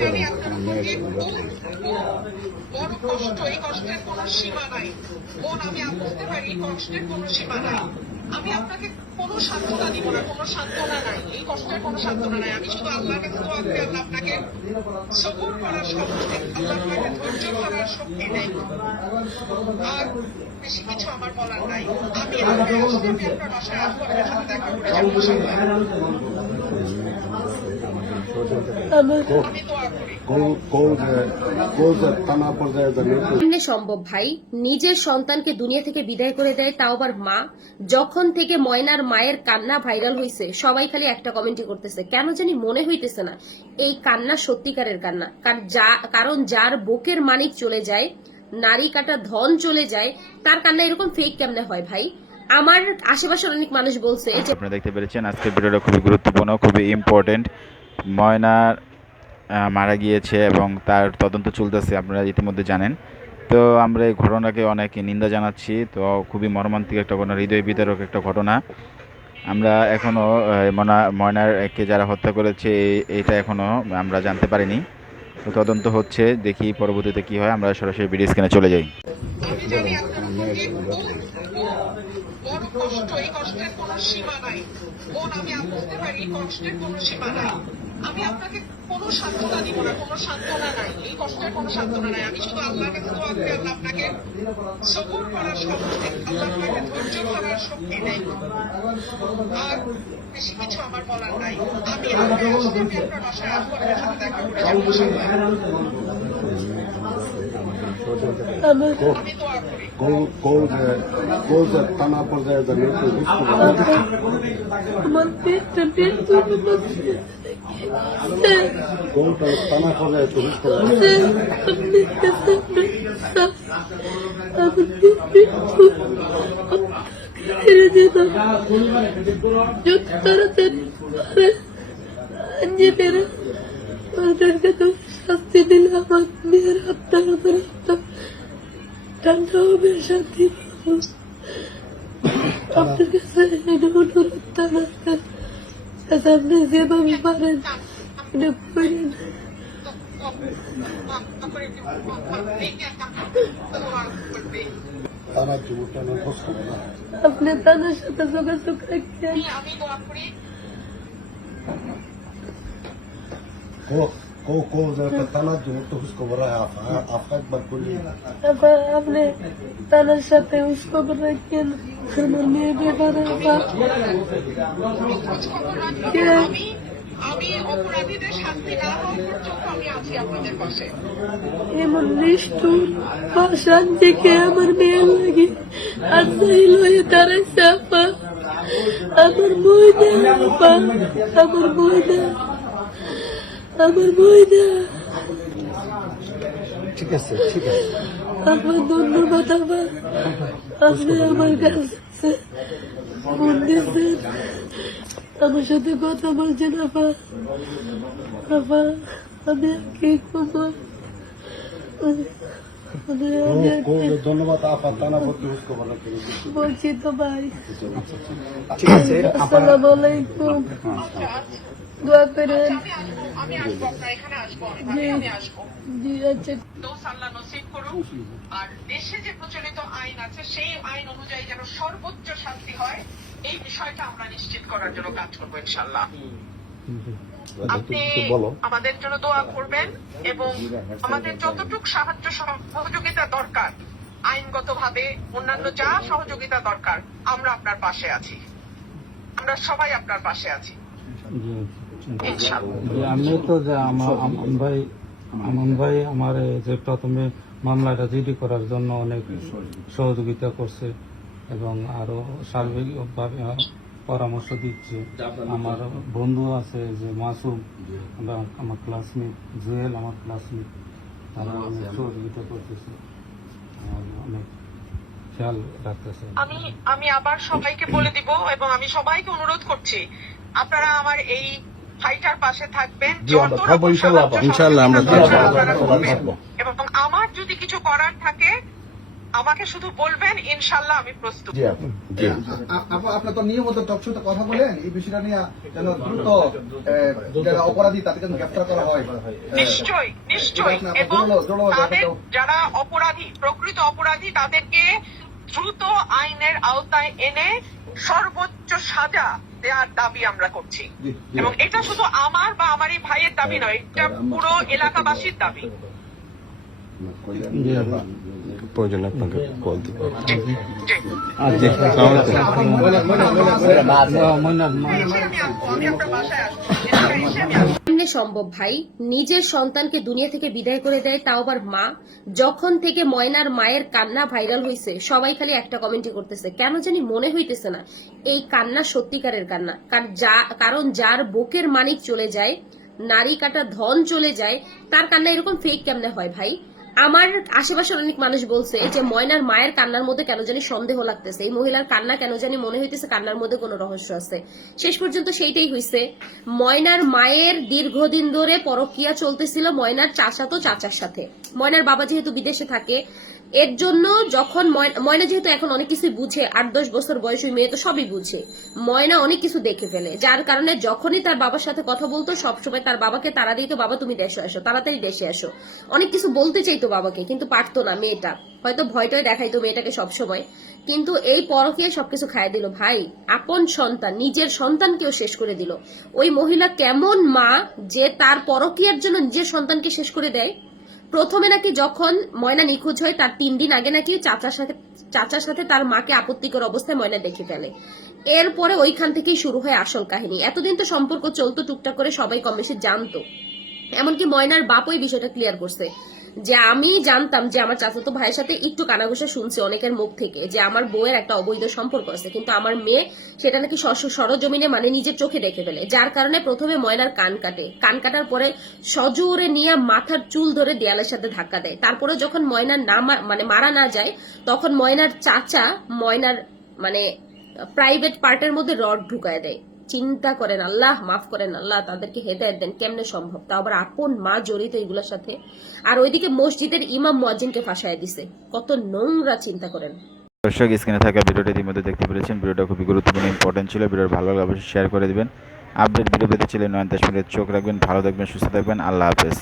জানি আপনার মধ্যে বড় কষ্ট, এই কষ্টের কোনো সীমা নাই। বোন, আমি বুঝতে পারি, এই কষ্টের কোনো সীমা নাই। আমি আপনাকে কোনো সান্ত্বনা দিব না, কোনো সান্ত্বনা নাই। এই কষ্টের কোনো সান্ত্বনা নাই। আমি শুধু আল্লাহর কাছে দোয়া করি, আল্লাহ আপনাকে সবুর করার শক্তি, আল্লাহ আপনাকে ধৈর্য ধরার শক্তি দেন। আর বেশি কিছু আমার বলার নাই। আমি আপনার বাসায় আসব, আপনার সাথে দেখা করে যাব। সম্ভব, ভাই। নিজের সন্তানকে দুনিয়া থেকে বিদায় করে দেয়, তাও আবার মা। যখন থেকে ময়নার মায়ের কান্না ভাইরাল হয়েছে সবাই খালি একটা কমেন্টই করতেছে, কেন জানি মনে হইতেছে না, এই কান্না সত্যিকারের কান্না। কারণ যার বুকের মানিক চলে যায়, নারী কাটা ধন চলে যায়, তার কান্না এরকম ফেক কেমনে হয়, ভাই? আমার আশেপাশের অনেক মানুষ বলছে যে আপনারা দেখতে পেরেছেন, আজকের ভিডিওটা খুবই গুরুত্বপূর্ণ, খুবই ইম্পর্টেন্ট ময়না মারা গিয়েছে এবং তার তদন্ত চলতেছে, আপনারা ইতিমধ্যে জানেন। তো আমরা এই ঘটনাকে অনেক নিন্দা জানাচ্ছি। তো খুবই মর্মান্তিক একটা ঘটনা, হৃদয় বিদারক একটা ঘটনা। আমরা এখনও ময়না ময়নারকে যারা হত্যা করেছে এটা এখনও আমরা জানতে পারিনি। তো তদন্ত হচ্ছে, দেখি পরবর্তীতে কি হয়। আমরা সরাসরি ভিডিও স্ক্রিনে চলে যাই। কষ্টের কোনো সীমা নাই। আমি বুঝতে পারি, কষ্টের কোনো সীমা নাই। আমি আপনাকে কোনো সান্ত্বনা দিব না, কোনো সান্ত্বনা নাই। এই কষ্টের কোনো সান্ত্বনা নাই। আমি শুধু আল্লাহর কাছে দোয়া করি, আল্লাহ আপনাকে সবুর করার শক্তি আল্লাহ আপনাকে ধৈর্য ধরার শক্তি দেন। আর বেশি কিছু আমার বলার নাই। আমি আজকে আসলে আপনার বাসায় আসব, আপনার সাথে দেখা করে যাব। আমি দোয়া আমার পেটটা পেট দুটো বসছে। কোন থানা পর্যায়ে তো আপনি কাছে আমার পেট ছেড়ে দিন যত তাড়াতাড়ি পারে নিজেদের ওদেরকে তো শাস্তি দিলে আমার মেয়ের আপনার ঠান্ডা হবে শান্তি আপনার কাছে অনুরোধ জানাচ্ছেন যাতে আপনি যেভাবে পারেন এটা করেন থানা জীবনটা না খোঁজ খবর না আপনি তাদের সাথে যোগাযোগ রাখছেন আমি দোয়া করি কো কো কো থানা জীবন তো খোঁজ খবর আফা আফা একবার করলি আবার আপনি তাদের সাথে খবর রাখেন আমার মেয়ের এমন নিষ্ঠুর ভাষার দিকে আমার মেয়ে লাগে আজরাইল হয়ে দাঁড়াইছে আমার ময়দা আপা আমার ময়দা আমার ঠিক আছে ঠিক আছে। আমার ধন্যবাদ আমার আপনি আমার কাছে ফোন দিয়েছেন। আমার সাথে কথা বলছেন আপা আপা আমি কি করব? ধন্যবাদ। আফা থানা ভর্তি খোঁজ খবর রাখি। বলছি তো ভাই। ঠিক আছে আসসালামু আলাইকুম। দোয়া করেন। আমি আসব আপনার এখানে আসব আমি আমি আসব জি আচ্ছা। দোষ আল্লাহ নসিব করুক। আর দেশে যে প্রচলিত আইন আছে সেই আইন অনুযায়ী যেন সর্বোচ্চ শাস্তি হয় এই বিষয়টা আমরা নিশ্চিত করার জন্য কাজ করব ইনশাল্লাহ। আপনি আমাদের জন্য দোয়া করবেন এবং আমাদের যতটুকু সাহায্য সহযোগিতা দরকার আইনগতভাবে অন্যান্য যা সহযোগিতা দরকার আমরা আপনার পাশে আছি। আমরা সবাই আপনার পাশে আছি। আমি তো যে আমার ভাই আমন ভাই আমার যে প্রথমে মামলাটা জিডি করার জন্য অনেক সহযোগিতা করছে এবং আরও সার্বিকভাবে পরামর্শ দিচ্ছে। আমার বন্ধু? আছে যে মাসুম এবং আমার ক্লাসমেট জুয়েল আমার ক্লাসমেট তারা অনেক সহযোগিতা করতেছে। অনেক খেয়াল রাখতেছে। আমি আমি আবার সবাইকে বলে দিব এবং আমি সবাইকে অনুরোধ করছি আপনারা আমার এই ফাইটার পাশে থাকবেন ইনশাআল্লাহ আমরা। এবং আমার যদি কিছু করার থাকে আমাকে শুধু বলবেন ইনশাল্লাহ আমি প্রস্তুত। আপনার তো নিয়মিত টকশোতে কথা বলেন এই বিষয়টা নিয়ে যেন দ্রুত যারা অপরাধী তাদেরকে যেন গ্রেফতার করা হয়। এ, নিশ্চয়ই নিশ্চয়ই। এবং তাদের যারা অপরাধী প্রকৃত অপরাধী তাদেরকে দ্রুত আইনের আওতায় এনে সর্বোচ্চ সাজা দেওয়ার দাবি আমরা করছি। এবং এটা শুধু আমার বা আমার এই ভাইয়ের দাবি নয় এটা পুরো এলাকাবাসীর দাবি। প্রয়োজন আপনাকে কল দিব কেমনে সম্ভব ভাই। নিজের সন্তানকে দুনিয়া থেকে বিদায় করে দেয় তাও আবার মা। যখন থেকে ময়নার মায়ের কান্না ভাইরাল হয়েছে সবাই খালি একটা কমেন্টই করতেছে কেন জানি মনে হইতেছে না এই কান্না সত্যিকারের কান্না। কারণ যার বুকের মানিক চলে যায় নারী কাটা ধন চলে যায় তার কান্না এরকম ফেক কেমনে হয় ভাই? আমার আশেপাশে অনেক মানুষ বলছে যে ময়নার মায়ের কান্নার মধ্যে কেন জানি সন্দেহ লাগতেছে। এই মহিলার কান্না কেন জানি মনে হইতেছে কান্নার মধ্যে কোনো রহস্য আছে। শেষ পর্যন্ত সেইটাই হইছে। ময়নার মায়ের দীর্ঘদিন ধরে পরকিয়া চলতেছিল ময়নার চাচা তো চাচার সাথে। ময়নার বাবা যেহেতু বিদেশে থাকে এর জন্য যখন ময়- ময়না যেহেতু এখন অনেক কিছু বুঝে, আট দশ বছর বয়স ওই মেয়ে তো সবই বুঝে। ময়না অনেক কিছু দেখে ফেলে। যার কারণে যখনই তার বাবার সাথে কথা বলতো, সবসময় তার বাবাকে তারা দিত বাবা, তুমি দেশে আসো, তাড়াতাড়ি দেশে আসো। অনেক কিছু বলতে চাইতো বাবাকে, কিন্তু পারতো না মেয়েটা। হয়তো ভয়টাই দেখাইতো মেয়েটাকে সবসময়। কিন্তু এই পরকে সবকিছু খাইয়ে দিল। ভাই, আপন সন্তান, নিজের সন্তানকেও শেষ করে দিল। ওই মহিলা কেমন মা যে তার পরকিয়ার জন্য নিজের সন্তানকে শেষ করে দেয়? প্রথমে নাকি যখন ময়না নিখোঁজ হয়, তার তিন দিন আগে নাকি চাচার সাথে চাচার সাথে তার মাকে আপত্তিকর অবস্থায় ময়না দেখে ফেলে। এরপরে ওইখান থেকেই শুরু হয় আসল কাহিনী। এতদিন তো সম্পর্ক চলতো টুকটাক করে, সবাই কম বেশি জানতো। এমনকি ময়নার বাপ ওই বিষয়টা ক্লিয়ার করছে। যে আমি জানতাম যে আমার চাচাতো ভাইয়ের সাথে একটু কানাঘুষা শুনছি অনেকের মুখ থেকে, যে আমার বউয়ের একটা অবৈধ সম্পর্ক আছে, কিন্তু আমার মেয়ে সেটা নাকি সর- সরজমিনে মানে নিজের চোখে দেখে ফেলে। যার কারণে প্রথমে ময়নার কান কাটে। কান কাটার পরে সজোরে নিয়ে মাথার চুল ধরে দেয়ালের সাথে ধাক্কা দেয়। তারপরে যখন ময়নার না মানে মারা না যায়, তখন ময়নার চাচা ময়নার মানে প্রাইভেট পার্টের মধ্যে রড ঢুকায় দেয়। চিন্তা করেন, আল্লাহ মাফ করেন, আল্লাহ তাদেরকে হেদায়ত দেন, কেমনে সম্ভব? তা আবার আপন মা জড়িত এগুলোর সাথে। আর ওইদিকে মসজিদের ইমাম মজিনকে ফাঁসায় দিছে। কত নোংরা চিন্তা করেন। দর্শক, স্ক্রিনে থাকা ভিডিওটি ইতিমধ্যে দেখতে পেরেছেন। ভিডিওটা খুবই গুরুত্বপূর্ণ ইম্পর্টেন্ট ছিল। ভিডিওর ভালো লাগলে অবশ্যই শেয়ার করে দেবেন। আপডেট ভিডিও পেতে চাইলে নয়ন মিনিট চোখ রাখবেন। ভালো থাকবেন, সুস্থ থাকবেন। আল্লাহ হাফেজ।